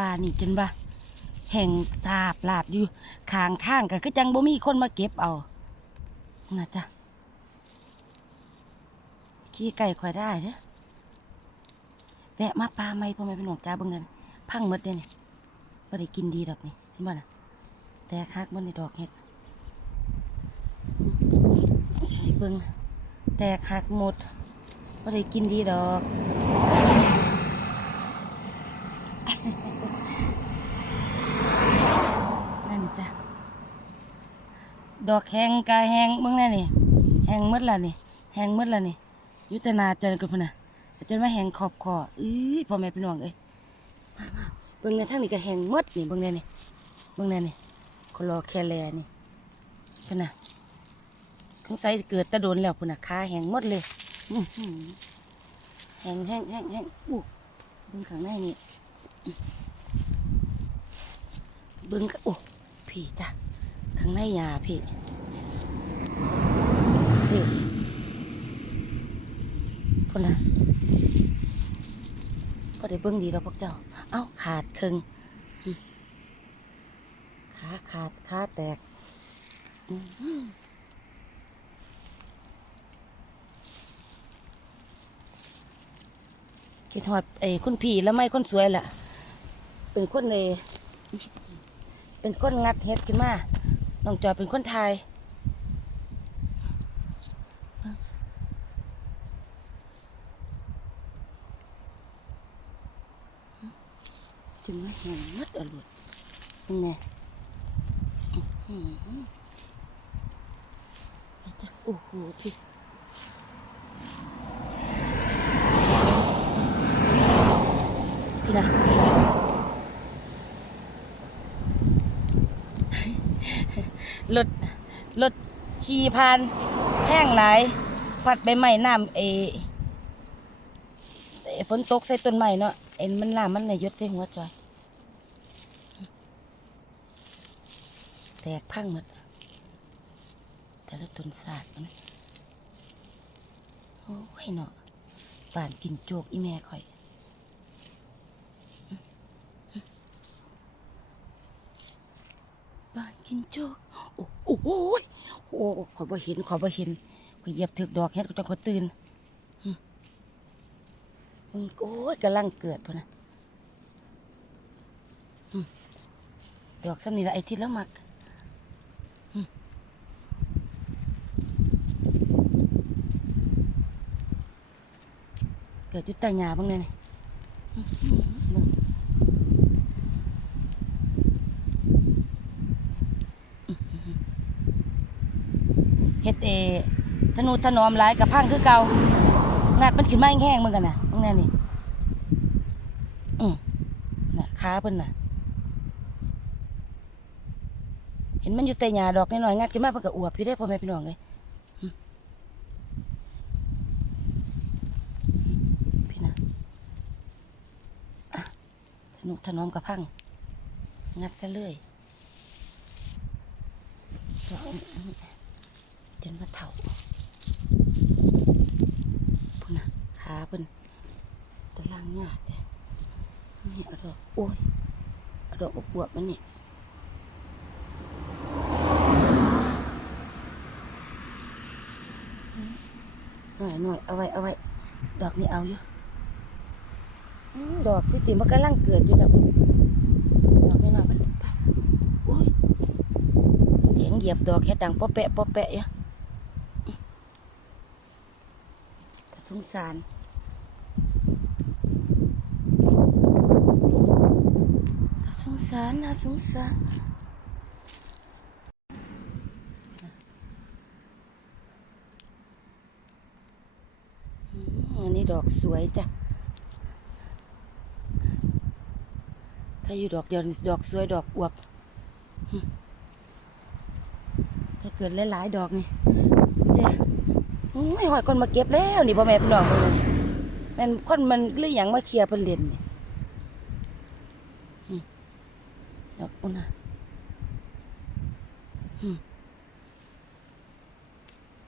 ปลานี่จนว่าแห่งสาบลาบอยู่ข้างทางก็คือจังบ่มีคนมาเก็บเอานะจ๊ะขี้ไก่ข่อยได้เด้อแวะมาปลาไหมพ่อแม่พี่น้องจ้าเบิ่งกันพังหมดเด้นี่บ่ได้กินดีดอกนี่เห็นบ่น่ะแต่คักบ่ได้ดอกเฮ็ดใช่เบิ่งแต่คักหมดบ่ได้กินดีดอก นั่นนี่ จ้ะ ดอกแหงกายแหงมึงแน่นี่แหงหมดละนี่แหงหมดละนี่ยุทธนาจนกันพุ่นน่ะจนว่าแหงขอบคออื้อพ่อแม่พี่น้องเอ้ยมามาเบิ่งในทางนี้ก็แหงหมดนี่เบิ่งแน่นี่เบิ่งแน่นี่คนรอแค่แลนี่พุ่นน่ะสงสัยเกิดตะโดนแล้วพุ่นน่ะขาแหงหมดเลยแหงแหงแหงแหงอู้เบิ่งข้างในนี่เบิ้งก็โอ้ พี่จ้ะข้างในยาพี่พี่พนนะพอได้เบิ้องดีแล้วพวกเจ้า เอ้าขาดครึ่งขาขาดขาแตกอื้อหือคิดฮอดไอ้คุณพี่แล้วไม่คนสวยล่ะ เป็นคนใน เป็นคนงัดเฮ็ดขึ้นมา น้องจอยเป็นคนไทยจึงมาแห้งมัดอรุณนี่ไงอื้อจ้ะโอ้โหพี่พี่นะ รถรถชีพานแห้งหลาย พัดใบไม้น้ำเอเอฝนตกใส่ต้นไม้เนาะเอ็นมันน้ำมันในยศใส่หัวจอย แตกพังหมดแต่ละต้นสาดมันโอ้ยเนาะฝานกินโจกอีแม่ข่อยบานกินโจ๊ก โอ้โอ้โอ้ขอยบ่เห็นขอยบ่เห็นขอยเหยียบถึกดอกเฮ็ดก็จังขอยตื่นมึงโอ้ยกำลังเกิดพุ่นนะดอกซ้ำนี่ละไอ้ที่แล้วมักเกิดอยู่ใต้หญ้าบ้างเนี่ยนี่หึหึเบิ่ง เฮ็ดเอธ นูถนอมหลายกับพังคือเก่างัดมันขึ้นมาแห้งๆเหมือนกันนะมึงแน่นี่อืมน่ะขาเพิ่นน่ะ เห็นมันอยู่แต่หญ้าดอกน้อยๆงัดขึ้นมาเพิ่นก็อวบอยู่ได้พ่อแม่พี่น้องเอ้ยพี่น่ะอะธนุถนอมกับพัง งัดซะเลยดอกนี้จนว่าเถ่าพุ่นนะ ขาเพิ่นตะล่างยาแต่นี่เอาดอกโอ้ยอาดอกบวบมันนี่หน่อยหน่อยเอาไว้เอาไว้ดอกนี้เอาอยู่ดอกที่จริงมันกำลังเกิดอยู่จ้ะดอกนี้หน่อยมันไปโอ้ยเสียงเหยียบดอกแค่ดังป๊อแปะป๊อแปะอยู่ก็สงสารก็ สารนะสงสารอันนี้ดอกสวยจ้ะ ถ้าอยู่ดอกเดียวดอกสวยดอกอวบ ถ้าเกิดหลายๆดอกนี่เจ๊ไม่หอยคนมาเก็บแล้วนี่พ่อแม่พี่น้องเอ้ยม่นคนมันหรือหยังมาเคลียร์เพิ่นเล่นนี่อืม ดอกอุ่นนะอืม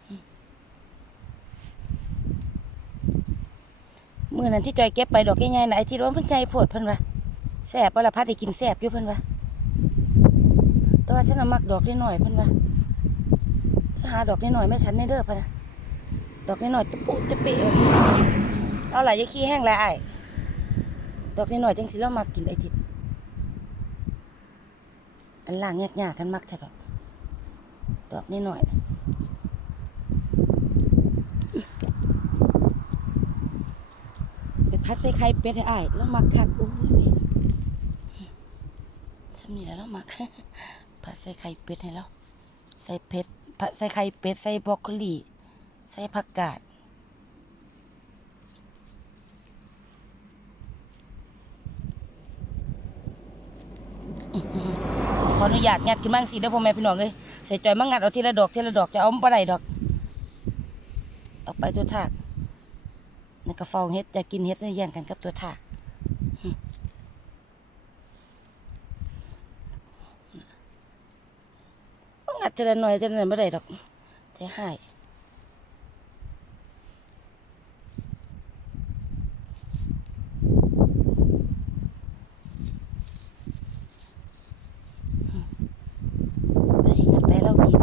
อืมมื้อนั้นที่จอยเก็บไปดอกใหญ่ๆนะไอ้ที่ว่าเพิ่นใจโพดเพิ่นว่าแซ่บบ่ละพัดได้กินแซ่บอยู่เพิ่นว่าแต่ว่าฉันน่ะมักดอกน้อยเพิ่นว่าถ้าหาดอกน้อยๆแม่ฉันในเด้อพะนะดอกน้อยจะปุจะเปะเอาหลายจะขี้แห้งแล้วอ้ดอกน้อยจังสิเรามักกินไอจิต อันล่างยากๆกันมักใช่ดอกดอกน้อยๆน่ะไปพัดใส่ไข่เป็ดให้อ้ายแล้วมักคักโอ้ยสำนี่แล้วเรามักผัดใส่ไข่เป็ดให้เราใส่เป็ดผัดใส่ไข่เป็ดใส่บรอกโคลีใส่ผักกาดขอ ออนุญาตงัดขึ้นมังสิเด้อพ่อแม่พี่น้องเอ้ยใส่จอยมางัดเอาทีละดอกทีละดอกจะเอาบ่ได้ดอก เอาไปตัวถากนี่ก็ฟองเฮ็ดจะกินเฮ็ดนี่แย่งกันกับตัวถากหึบ่งัดทีละหน่อยทีละหน่อยบ่ได้ดอกใจหาย ไปงัดไปเรากิน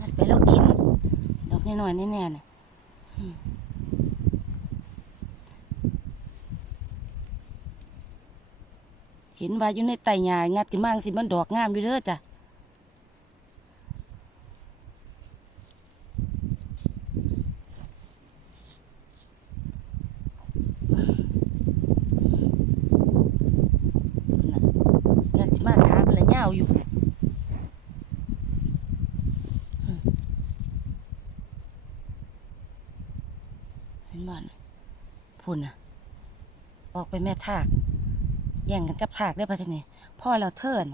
งัดไปเรากิน น้อยแน่ๆน่ะอืมเห็นว่าอยู่ในไต่หญ้างัดขึ้นมาจั่งสิมันดอกงามอยู่เด้อจ้ะงัดขึ้นมาขาเป็นละยาอยู่อืมเห็นบ่น่ะพุ่นน่ะ ออก ไปแม่ทากแย่งกันกับทากได้ปะทีนี้พ่อเราเทิร์น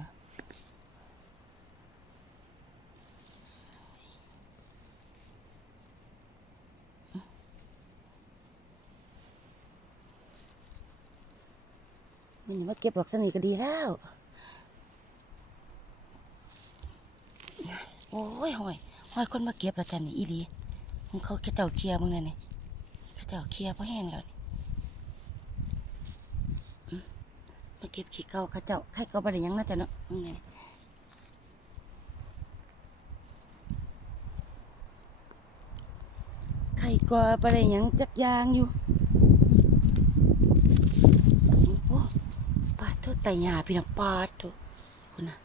มันอย่ามาเก็บดอกสนิทก็ดีแล้ว โอ้ยหอยหอยคนมาเก็บและจันนี่อีหลีมึงเขาเจ้าเคลียร์มึงนั่นนี่เขาเจ้าเคลียร์เพราะแห้งแล้วนี่อืม มาเก็บขี้เก่าเขาเจ้าใครเก่าบริยังน่าจะเนาะมึงนี่ใครก็บริยังจักยางอยู่โอ้ปาดทุแต่หยาพี่นะปาดทุคุณนะ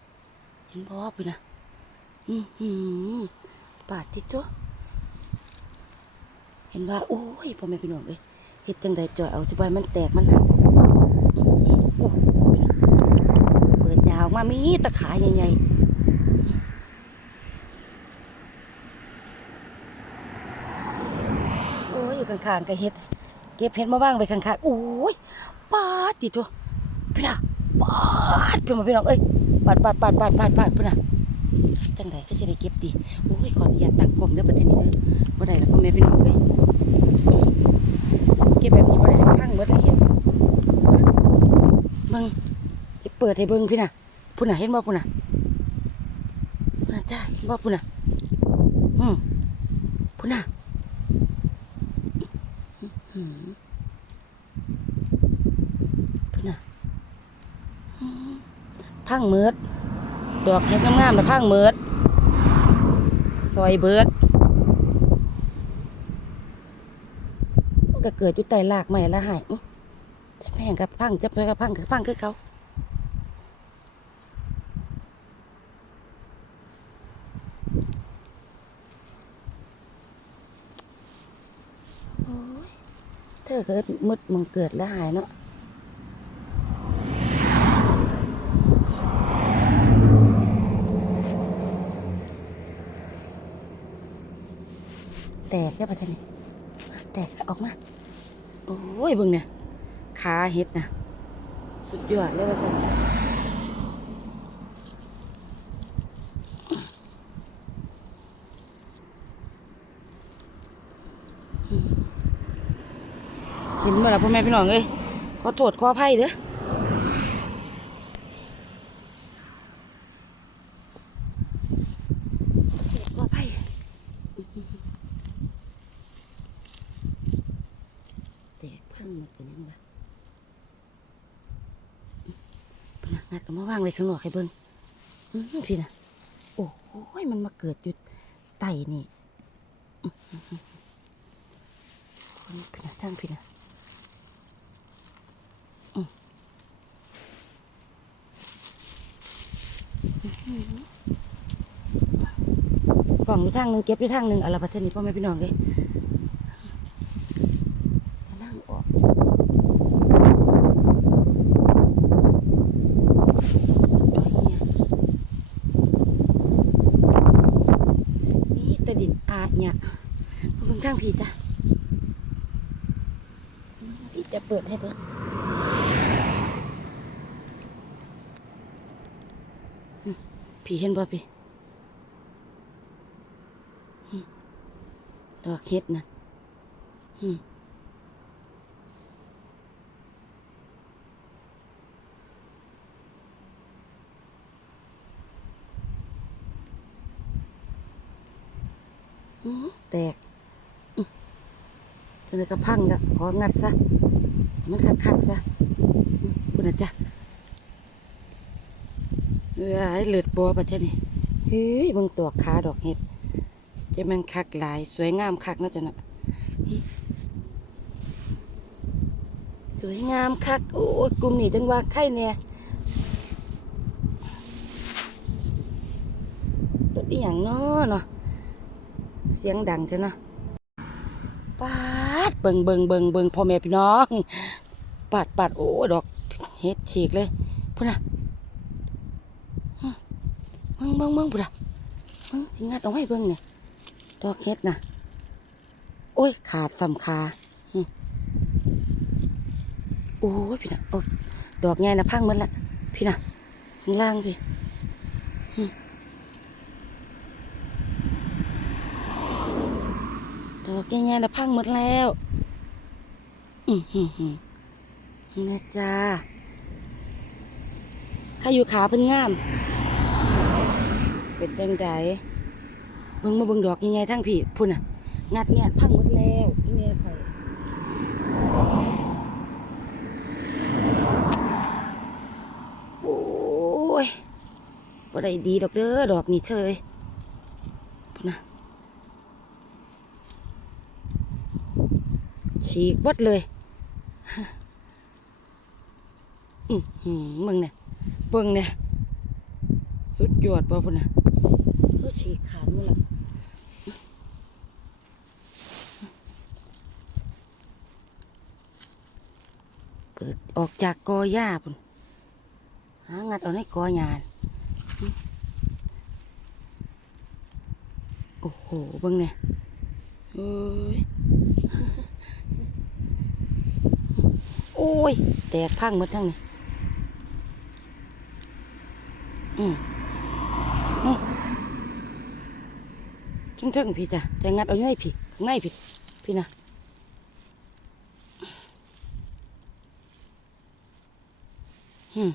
เห็นบ่พี่นะอือหือปาดที่ตัวเห็นว่าโอ้ยพ่อแม่พี่น้องเอ้ยเฮ็ดจังใดจ่อยเอาสิบายมันแตกมันหักอื้อหือโอ้ เปิดยาวมามีตะขาใหญ่ๆโอ้ยอยู่ข้างๆก็เฮ็ด เก็บเฮ็ดมาว่างไปข้างๆโอ้ยปาดติตัวพี่น่ะปาดพี่มาพี่น้องเอ้ยปาดปาดปาดปาดปาดปาดพี่น่ะจังไดก็สิได้เก็บดีโอ้ยขออนุญาตตั้งกล้องเด้อประเทศนี้เด้อบ่ได้แล้วพ่อแม่พี่น้องเอ้ยเก็บแบบนี้บ่ได้เลยพังหมดเลยเห็นเบิ่งเปิดให้เบิ่งพี่น่ะ พุ่นน่ะเห็นบ่พุ่นน่ะพุ่นน่ะจ้าบ่พุ่นน่ะอืมพุ่นน่ะพุ่นน่ะพังหมดดอกเห็ดงามๆนะพังเมิดซอยเบิดก็เกิดอยู่ใต้รากใหม่ละหายจะแพงกับพังจะไปกับพังกับพังคือเขาโอ้ยเธอเกิดมืดมึงเกิดแล้วหายเนาะแตกได้ปะท่านี่แตกออกมา โอ้ยบึงเนี่ยขาเห็ดนะสุดยอดเลยว่าสัน เห็นหมาแล้วพ่อแม่พี่น้องเอ้ยขอโทษขออภัยเด้อขออภัยแตกเพิ่ทั้งหมดก็มาว่างไว้ข้างนอกให้เบิ่งพี่นะโอ้โหมันมาเกิดอยู่ไตนี่คนพี่นะทั้งพี่นะอื้ออื้อหือ กล่องอยู่ทางหนึ่งเก็บอยู่ทางหนึ่งอะไรปัจจัยนี้พ่อแม่พี่น้องเลยนั่งออกมีตะดินอาเนี่ยมาเบิ่งทางผีจ้ะพี่จะเปิดให้เบิ่งอื ผีเห็นป่ะพี่ดอกเห็ดนะอืมแตกอื้อจะเลยกระพังละของัดซะ มันคักคักๆซะอื้อพูดนะจ๊ะ เอ้ยเลือดบัวปะเจ๊นี่เฮ้ยเบิ่งตัวขาดอกเห็ดเจะมันคักหลาย สวยงามคักนาะจ๊ะนะสวยงามคัก โอ้กลุ่มนี้จังว่าไข่เนี่ยตัวอีหยังเนาะเนาะเสียงดังจ้ะเนาะปาดเบิงเบิงเบิงเบิงพ่อแม่พี่น้องปาดปาดโอ้ดอกเฮ็ดฉีกเลยพุ่นน่ะ เบิงเบิงเบิงพุ่นน่ะเบิงสิงัดเอาไว้เบิงเนี่ยดอกเฮ็ดนะโอ้ย ขาดสำคาโอ้ยพี่นะโอ้ดอกใหญ่นะพังหมดละพี่นะข้างล่างพี่ดอกแง่ๆนะพังหมดแล้ว อือหือหือนะจ้าข้าอยู่ขาเพิ่นงาม เป็นจังไดเบิ่งมาเบิ่งดอกใหญ่ๆทั้งพี่พุ่นน่ะ งัดแงะพังหมดแล้วอีเมลข่อยโอ้ยบ่ได้ดีดอกเด้อดอกนี้เชยพุ่นน่ะฉีกบดเลยอือหือมึงเนี่ยเบิ่งเนี่ยสุดยอดบ่พุ่นน่ะ ฉีกขาดหมดละเปิดออกจากกอหญ้าพุ่นหางัดเอาในกอหญ้าโอ้โหเบิ่งเนี่ยเอ้ยโอ้ย แตกพังหมดทั้งนี้อืมอืม ทึ่งทึ่งๆพี่จ้ะแต่งัดเอาอยู่ในพี่ข้างพี่พี่นะอืม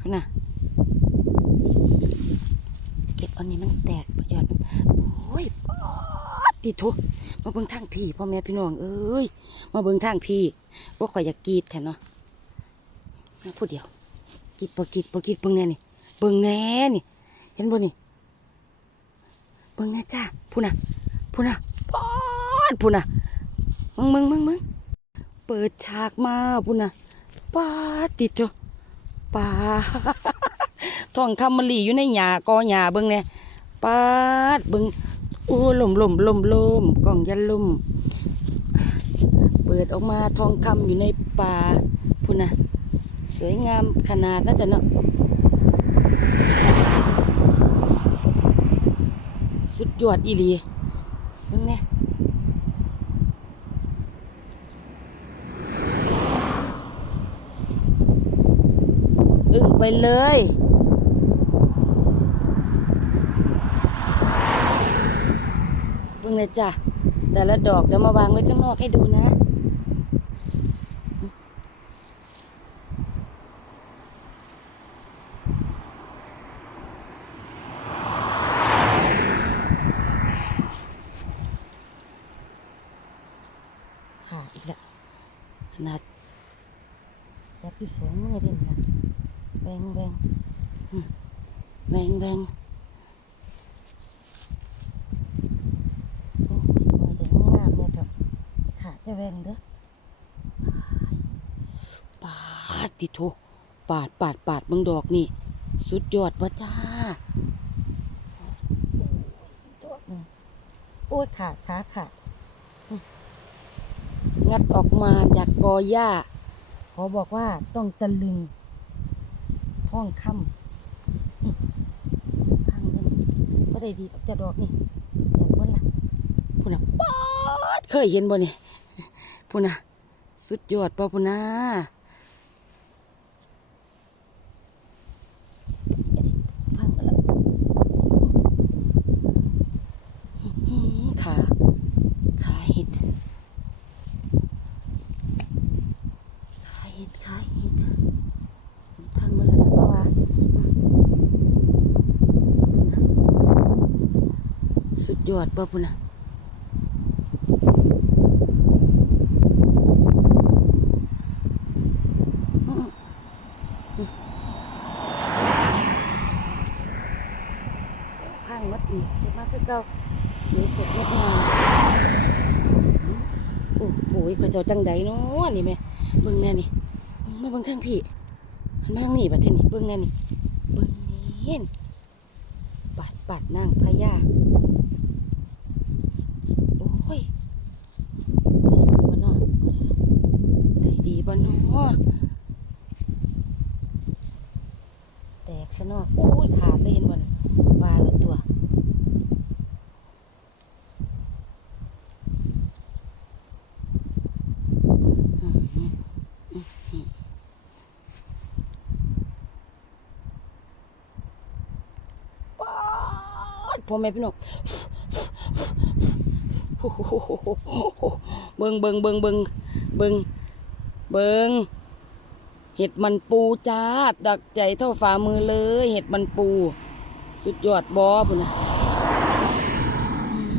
พี่นะเก็บอันนี้มันแตกประยัดมันโอ้ยติดทุมาเบิ่งทางพี่พ่อแม่พี่น้องเอ้ยมาเบิ่งทางพี่ว่าข่อยอยากกีดแทนเนาะมาพูดเดียวกีดบ่กรีดบ่กรีดเบิ่งแน่นี่เบิ่งแน่นี่เห็นบ่นี่ เบิ่งน่จ้าพูน่ะพูน่ะปอดพูน่ะมึงมึงมึงมึงเปิดฉากมาพูน่ะปาดติดจ้ะปาทองคำมะลีอยู่ในหญ้ากอหญ้าเบิ่งแน่ปาดเบิ่งโอ้ลมลมลมลมกล่องยันลมเปิดออกมาทองคำอยู่ในป่าพุ่นนะสวยงามขนาดน่าจะเนาะ สุดยอดอีหลีนึงเนี่ยอึ้งไปเลยเบิ่งเลยจ้ะ แต่ละดอกเดี๋ยวมาวางไว้ข้างนอกให้ดูนะ ค่ะอีกแล้ว นัดจับพี่สองมือเด่นนะแบงแบงอืมแบงแบงโอ้ยแต่งามเนี่ยเถอะขาดจะแบงเด้อปาด ติโทปาดปาดปาดเบังดอกนี่ สุดยอดวะจ้าอกหนึ่งโอ้ขาดขาขาดงัดออกมาจากกอหญ้าขอบอกว่าต้องตะลึงท่องค่ำอื้อพังเลยก็ได้ดีจะดอกนี่อยากบ่ล่ะพูน่ะป๊อดเคยเห็นบ่นี่พูน่ะ สุดยอดป่ะพูน่ะพังไปแล้วอื้อหือขาขาเห็ด ขายเห็ดขายเห็ดพังมาเลยเพราะว่าสุด ยอดป่ะพุ่นนะพังหมดอีกเก็บมาคือเก่าสวยสดงดงามโอ้โหเขาเจ้าจังใดเนาะนี่แม่เบิ่งแน่นี่เบิ่งมาเบิ่งทางพี่มันมาทางนี้บัดเทอนี่เบิ่งแน่นี่เบิ่งนี่บาดบาดนางพญาโอ้ยได้ดีบ่เนาะได้ดีบ่เนาะแตกซะเนาะโอ้ยขาดเลยเห็นบ่น่ะว่าแล้วตัวอือหือ ป๊าด พ่อแม่พี่น้องเบิงเบิงเบิงเบิงเบิงเบิงเห็ดมันปูจ้าดักใจเท่าฝ่ามือเลย เห็ดมันปู สุดยอดบอบุญนะอื้อ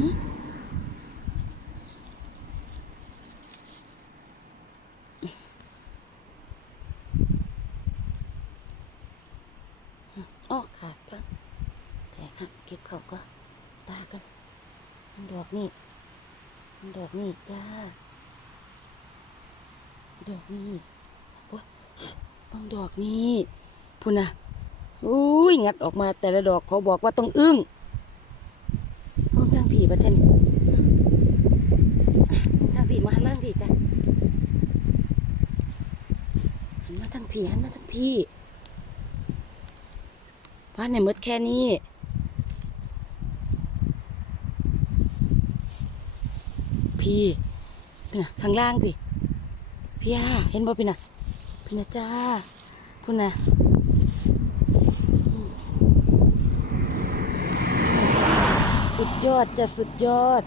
หืออ้อขาดปะ แต่ค่ะเก็บเขาก็ตากันดอกนี่ดอกนี่จ้า ดอกนี่โอ้ยบาง ดอกนี่พุ่นนะอุ้ยงัดออกมาแต่ละดอกเขาบอกว่าต้องอึ้งห้องทางผีปะเจนห้ทางผีมาหันมาทางผีจ้ะหันมาทางผีหันมาทางผีบ้านไหนหมดแค่นี้พี่พี่นะข้างล่างพี่พี่อาเห็นบ่พี่น่ะพี่นะจ้า คุณนะสุดยอดจะสุดยอด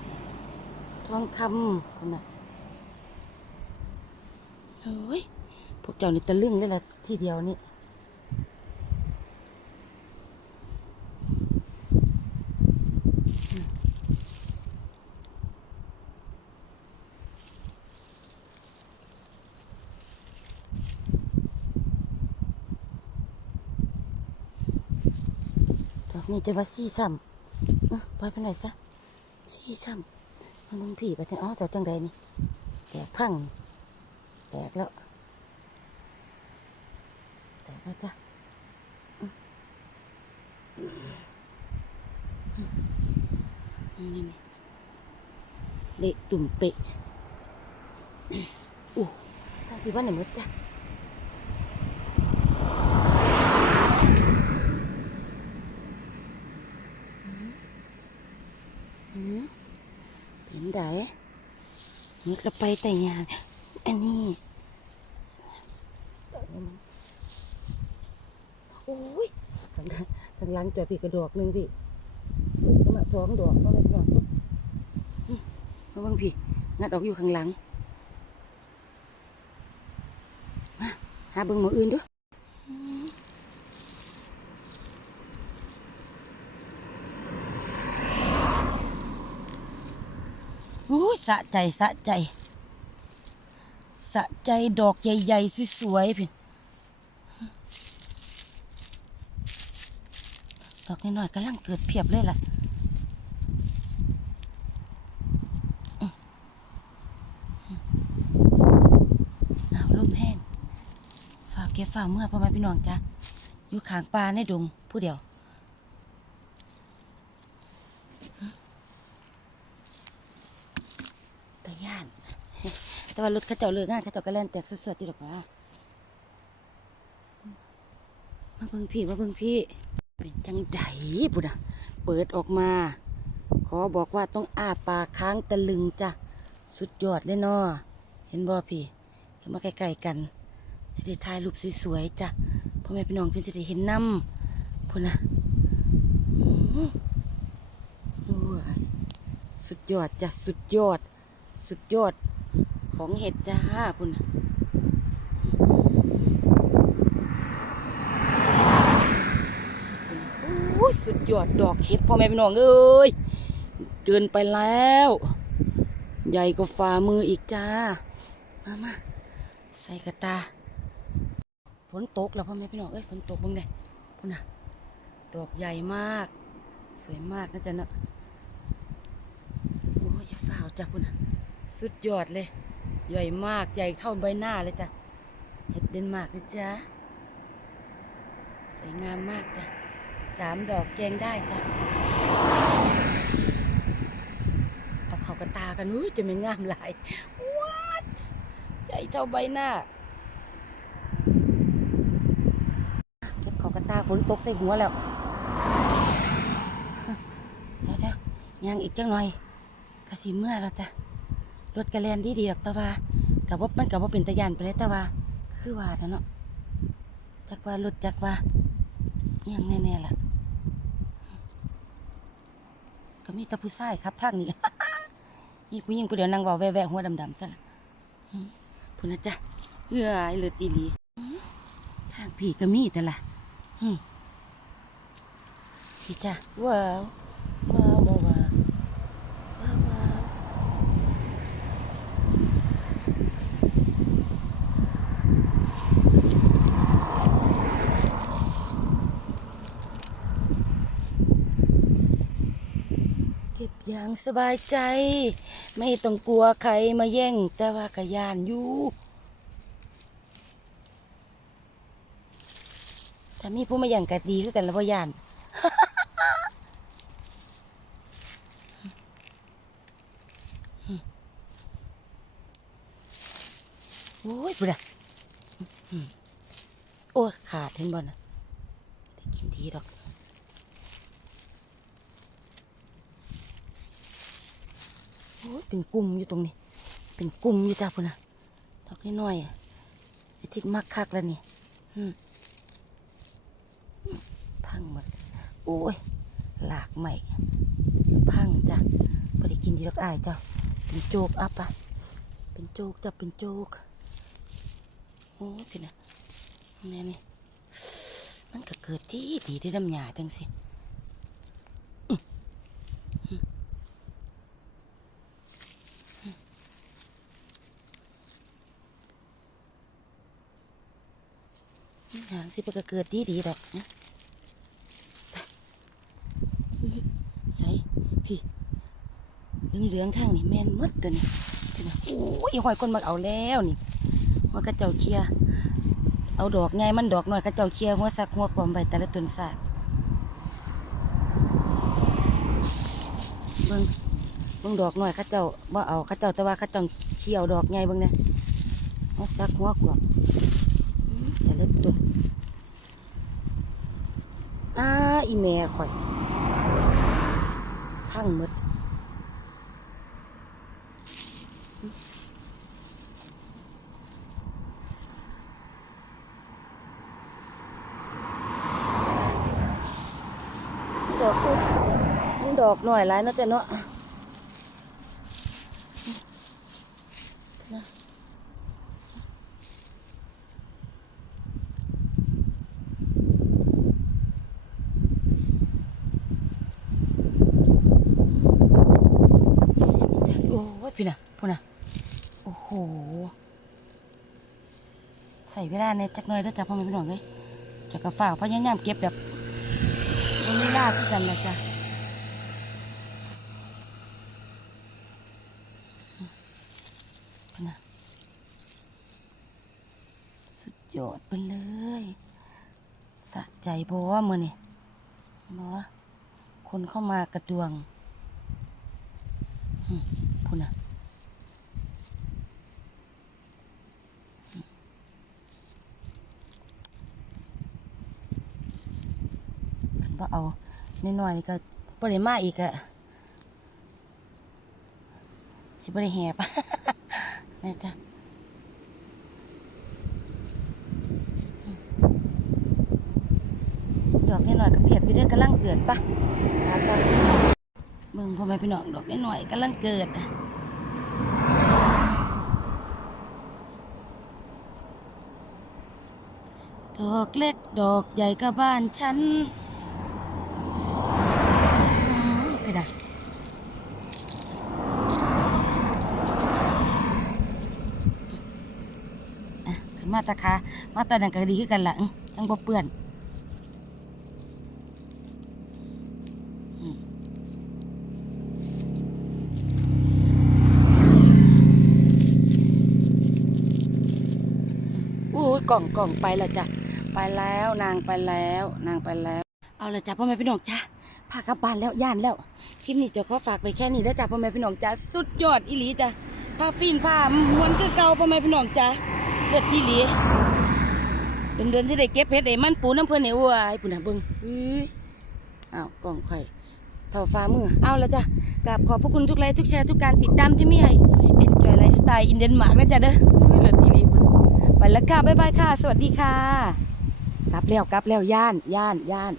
ทองคำคุณนะโอ้ย พวกเจ้านี่ตะลึงเลยล่ะ ทีเดียวนี่ นี้จะว่าซี่ซ้ำปล่อยไปหน่อยซะซี่ซ้ำมันมึงผีไปถึงอ๋อเจ้าจังใดนี่แตกพังแตกแล้วแตกแล้วจ้ะนี่นี่เละตุ่มเปะอู้ทางพี่บ้านไหนมดจ้ะ หืมเป็นไดนี่ ก็ไปแต่งาน อันนี้ต่อยมันโอ้ยทางทางหล้างตัวพี่กระดอกหนึ่งพี่เปิดขึ้นมาสองดอกก็ไม่เป็นไรนี่มาเบังพี่ งัดออกอยู่ข้างหลัง มาหาเบิ่งหมออื่นเด้วยโอ้ย สะใจสะใจ สะใจดอกใหญ่ๆสวยๆพี่ดอกน้อยๆกำลังเกิดเพียบเลยล่ะอืมอืมอ้าวลมแห้งฝ่ากเก็บฝ่าเมื่อพ่อแม่พี่น้องจ้ะอยู่ขางป่าในดงผู้เดียว ตะ ย่าน แต่ว่ารถเขาเจ้าเลิกงานเขาเจ้าก็แล่นแตกสดๆอยู่ดอกว่ามาเบิ่งพี่มาเบิ่งพี่ เป็นจังไดบุนะเปิดออกมา ขอบอกว่าต้องอ้าปากค้างตะลึงจ้ะ สุดยอดเลยเนาะเห็นบ่พี่เห็นมาใกล้ๆกันสิได้ถ่ายรูปสวยๆจ้ะพ่อแม่พี่น้องเพี่สิได้เห็นน้ำพุ่นนะอื้อหือโอ้ยสุดยอดจ้ะ สุดยอด สุดยอดของเห็ดจ้าพุ่นน่ะโอ้ยสุดยอดดอกเห็ดพ่อแม่พี่น้องเอ้ยเกินไปแล้ว ใหญ่กว่าฝ่ามืออีกจ้า มามาใส่กระตา ฝนตกแล้วพ่อแม่พี่น้องเอ้ยฝนตกบ้างได้พุ่นน่ะ ดอกใหญ่มาก สวยมากนะจ๊ะเนาะโอ้ยอย่าฝ่าวจ้ะพุ่นน่ะ สุดยอดเลย ใหญ่มากใหญ่เท่าใบหน้าเลยจ้ะ เห็ดเดนมาร์กนะจ๊ะ สวยงามมากจ้ะสามดอกแกงได้จ้ะ เอาเขากระตากันอุ้ยจะไม่งามหลาย what ใหญ่เท่าใบหน้า เก็บเขากระตาฝนตกใส่หัวแล้วเดี๋ยวเดี๋ยวยังอีกจังหน่อยกระสีเมื่อแล้วจ้ะ รถกระแลนดีดีๆดอกตะว่ากับว่ามันกับว่าเป็นตะยานไปเลยต่ว่า คือว่าเนาะจักว่ารถจักว่าอิหยังแน่ๆล่ะ ก็มีตะผู้ชายครับทางนี้มีผู้หญิงผู้เดียวนั่งว่าแว่ๆหัวดำๆซะละพูนะจ๊ะเฮ้ยเลือดอีหลีทางผีก็มีแต่ละพี่จ้ะว้าวว้าวว้าวว้าวว้าว เก็บ อย่างสบายใจ ไม่ต้องกลัวใครมาแย่ง แต่ว่ากยานอยู่ถ้ามีผู้มาแย่งกะดีคือกันแล้วพ่ยานโอ้ยปุ๊ดะโอ้ยขาดเห็นบ่นะได้กินดีดอก โอ้ย เป็นกลุ่มอยู่ตรงนี้ เป็นกลุ่มอยู่จ้าพุ่นนะดอกน้อยๆอะไอ้ทิดมักคักแล้วนี่พังหมด โอ้ย หลากใหม่ พังจ้ะพอได้กินดีดอกอายเจ้า เป็นโจกอัพอะเป็นโจกจ้ะเป็นโจก โอ้ยพี่นะนี่นี่มันก็เกิดที่ดีที่ดำหยาจังสิ หางสิปก็เกิดดีดีดอกนะไปใส่พี่เหลืองๆทางนี่แม่นมดตัวนี่โอ้ยหอยคนมาเอาแล้วนี่หัวกระเจ้าเคียเอาดอกไงมันดอกหน่อยกระเจ้าเคียหัวสักหัวความใบแต่ละต้นสาดเบิ่งเบิ่งดอกหน่อยเข้าเจ้าว่าเอาเข้าเจ้าแต่ว่าข้าเจ้าเคี่ยวดอกไงเบิ่งเนี่ยหัวสักหัวความอืมแต่ละต้น อีแม่ข่อย พังหมดดอกอุ๊ยมันดอกหน่อยหลายเนาะจ้ะเนาะนี่จ้ะโอ้ยพี่น่ะพูน่ะโอ้โห ส่ เวลาในจักหน่อยแล้วจ้ะพ่อแม่พี่น้องเอ้ยจะกระฝ่ากพยายามเก็บแบบบ่มีลาคือกันนะจ้ะนะสุดยอดไปเลยสะใจเพราะว่ามือนี่บอคนเข้ามากระดวงพูดนะ ว่าเอานิดหน่อยๆนี่ก็บริมาอีกอะสิบริแหบนะจ๊ะดอกนิดหน่อยกับเพียบอยู่เด้อกำลังเกิดปะหาก่อนเมืองพ่อแม่พี่น้องดอกนิดหน่อยกำลังเกิดอะดอกเล็กดอกใหญ่ก็บ้านฉัน ไปได้อะขึ้น มาตาคามาตาดังก็ดีขึ้นกันละอื้งบ่เปื้อนอู้กล่องกล่องไปล้วจ้ะไปแล้วนางไปแล้วนางไปแล้ว เอาละจ้ะพ่อแม่พี่น้องจ้ะพากลับบ้านแล้วย่านแล้วคลิปนี้จะขอฝากไปแค่นี้ได้จ้ะพ่อแม่พี่น้องจ้ะสุดยอดอีหลีจ้ะผ้าฟินผ้ามวนคือเก่าพ่อแม่พี่น้องจ้ะ เลิศอีหลีเดินเดินๆจะได้เก็บเพชรไอ้มันปูน้ำเพื่อนไอ้วัวไอ้ปุ่นน่ะเบิ่งเฮ้ยอ้าวกล่องไข่เท่าฟ้ามือเอาละจ้ะกราบขอบพระคุณทุกไลค์ทุกแชร์ทุกการติดตามที่มีให้ Enjoy Lifestyle in Denmark นะจ๊ะเด้อเฮ้ยเลิศอีหลีพุ่นไปแล้วค่ะบ๊ายบายค่ะ สวัสดีค่ะ กลับแล้วกลับแล้วย่านย่านย่าน